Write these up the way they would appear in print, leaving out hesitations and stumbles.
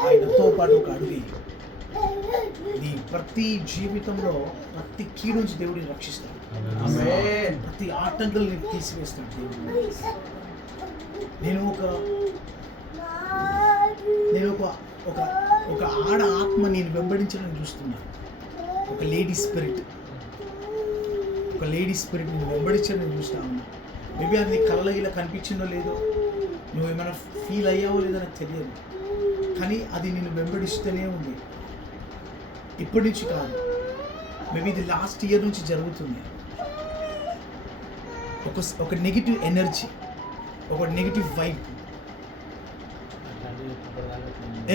ఆయనతో పాటు ఒక అడుగు నీ ప్రతి జీవితంలో ప్రతి కీ నుంచి దేవుడిని రక్షిస్తాడు. ప్రతి ఆటంకుల్ని తీసివేస్తాడు దేవుడు. నేను ఒక ఆడ ఆత్మ నేను వెంబడించడానికి చూస్తున్నాను. ఒక లేడీ స్పిరిట్ నేను వెంబడించడానికి చూస్తా ఉన్నా. మేబీ అది నీ కళ్ళలో ఇలా కనిపించిందో లేదో, నువ్వేమైనా ఫీల్ అయ్యావో లేదో నాకు తెలియదు, కానీ అది నేను వెంబడిస్తూనే ఉంది. ఇప్పటి నుంచి కాదు, మేబీ ఇది లాస్ట్ ఇయర్ నుంచి జరుగుతుంది. ఒక నెగిటివ్ ఎనర్జీ, ఒక నెగిటివ్ వైబ్.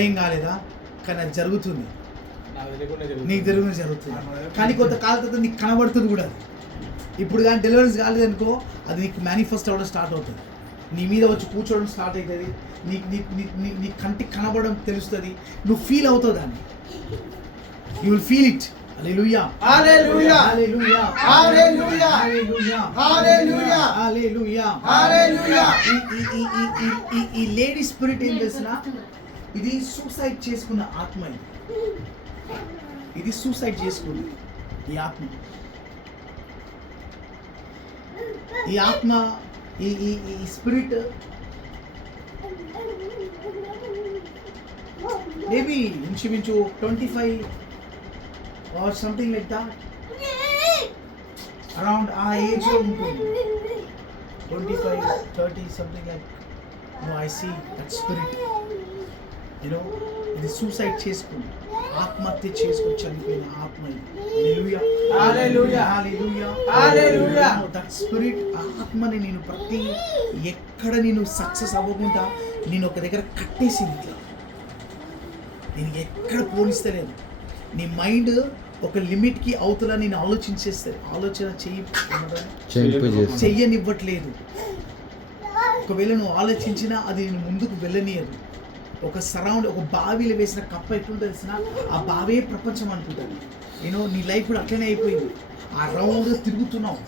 ఏం కాలేదా? కానీ అది జరుగుతుంది, నీకు జరుగుతుంది. కానీ కొంతకాలం తర్వాత నీకు కనబడుతుంది కూడా. అది ఇప్పుడు కానీ డెలివరీస్ కాలేదనుకో, అది నీకు మేనిఫెస్ట్ అవ్వడం స్టార్ట్ అవుతుంది. నీ మీద వచ్చి కూర్చోవడం స్టార్ట్ అవుతుంది. నీ కంటికి కనబడడం తెలుస్తుంది. నువ్వు ఫీల్ అవుతావు దాన్ని. You will feel it. హల్లెలూయా, హల్లెలూయా, హల్లెలూయా, హల్లెలూయా, హల్లెలూయా, హల్లెలూయా, హల్లెలూయా. ఈ లేడీ స్పిరిట్ ఏం చేసినా, ఇది సూసైడ్ చేసుకున్న ఆత్మ. ఇది సూసైడ్ చేసుకుంది ఈ ఆత్మ. ఈ స్పిరిట్ మేబీ ఇంచుమించు 25 or something like that, around ఆ ఏజ్ లో ఉంటుంది. 25-30 something like. I see that spirit, ఇది సూసైడ్ చేసుకుంది, ఆత్మహత్య చేసుకొని చనిపోయిన ఆత్మ. హల్లెలూయా, హల్లెలూయా, హల్లెలూయా, హల్లెలూయా. దట్ స్పిరిట్, ఆత్మని నేను ప్రతి ఎక్కడ నేను సక్సెస్ అవ్వకుండా నేను ఒక దగ్గర కట్టేసింది. నేను ఎక్కడ పోనిస్తలేదు. నీ మైండ్ ఒక లిమిట్కి అవతల నేను ఆలోచన చెయ్యనివ్వట్లేదు. ఒకవేళ నువ్వు ఆలోచించినా అది నేను ముందుకు వెళ్ళనీయదు. ఒక బావిలో వేసిన కప్ప ఎప్పుడు తెలిసినా ఆ బావే ప్రపంచం అనుకుంటుంది. నీ లైఫ్ కూడా అట్లనే అయిపోయింది. ఆ రౌండ్ తిరుగుతున్నావు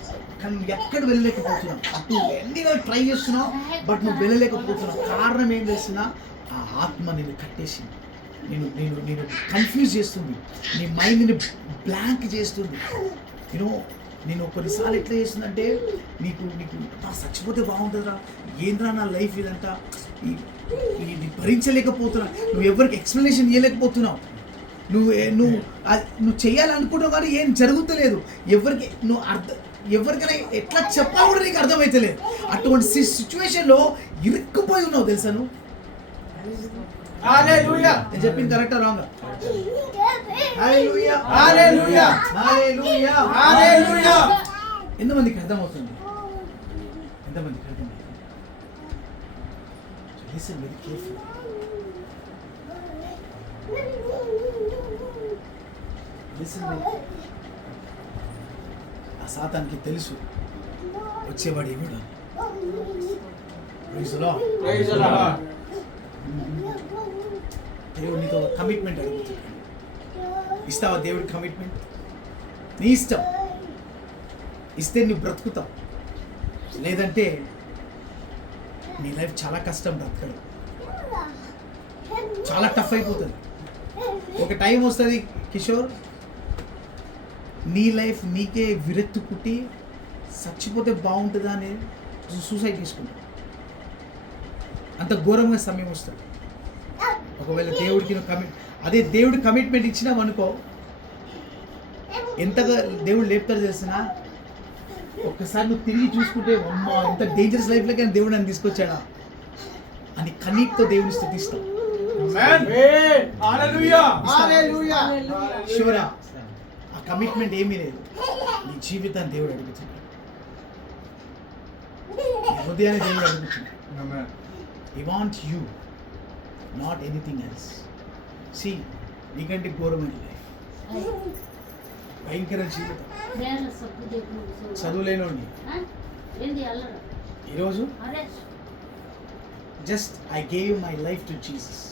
కానీ నువ్వు ఎక్కడ వెళ్ళలేకపోతున్నావు. అటు ఎన్నిగా ట్రై చేస్తున్నావు బట్ నువ్వు వెళ్ళలేకపోతున్నావు. కారణం ఏం చేస్తున్నా, ఆ ఆత్మ నేను కట్టేసింది. నేను కన్ఫ్యూజ్ చేస్తుంది, నీ మైండ్ని బ్లాంక్ చేస్తుంది. నేను కొన్నిసార్లు ఎట్లా చేస్తుందంటే, నీకు చచ్చిపోతే బాగుంటుందిరా, ఏంద్రా నా లైఫ్ ఇదంతా, ఇది భరించలేకపోతున్నా. నువ్వు ఎవరికి ఎక్స్ప్లెనేషన్ ఇవ్వలేకపోతున్నావు. నువ్వు చేయాలనుకుంటావు కానీ ఏం జరుగుతలేదు. ఎవరికైనా ఎట్లా చెప్పా కూడా నీకు అర్థమవుతలేదు. అటువంటి సిచ్యువేషన్లో ఇరుక్కుపోయి ఉన్నావు తెలుసా నువ్వు. హల్లెలూయా. నేను చెప్పింది కరెక్టా రాంగా? హల్లెలూయా, హల్లెలూయా, హల్లెలూయా, హల్లెలూయా. ఎంతమందికి అర్థమవుతుంది? ఎంతమందికి అర్థమవుతుంది? Listen very carefully. Listen very carefully. ఆ సాతానికి తెలుసు వచ్చేవాడు ఏమిడు. Praise the lord, praise the lord. దేవుడు నీతో కమిట్మెంట్ అడుగుతున్నాడు. ఇస్తావా దేవుడి కమిట్మెంట్? నీ ఇష్టం. ఇస్తే నువ్వు బ్రతుకుతావు, లేదంటే నీ లైఫ్ చాలా కష్టం బ్రతకడం. చాలా టఫ్ అయిపోతుంది. ఒక టైం వస్తుంది కిషోర్, నీ లైఫ్ నీకే విరక్తి పుట్టి చచ్చిపోతే బాగుంటుందా అని సూసైడ్ చేసుకుంటా. అంత ఘోరంగా సమయం వస్తుంది. ఒకవేళ దేవుడికి దేవుడి కమిట్మెంట్ ఇచ్చినావు అనుకో, ఎంతగా దేవుడు లేపుతాడు తెలిసిన. ఒక్కసారి నువ్వు తిరిగి చూసుకుంటే, అమ్మా ఎంత డేంజరస్ లైఫ్లోకి దేవుడు నన్ను తీసుకొచ్చాడా అని కన్నీటితో దేవుని స్తుతిస్తాం. షూరా, ఆ కమిట్మెంట్ ఏమీ లేదు. నీ జీవితాన్ని దేవుడు అడుగుతున్నాడు, హృదయాన్ని దేవుడు అడుగుతున్నాడు. He wants you, not anything else. See, నీకంటే ఘోరమైన లైఫ్, భయంకర జీవితం, చదువులేనోడిని ఈరోజు just I gave my life to Jesus.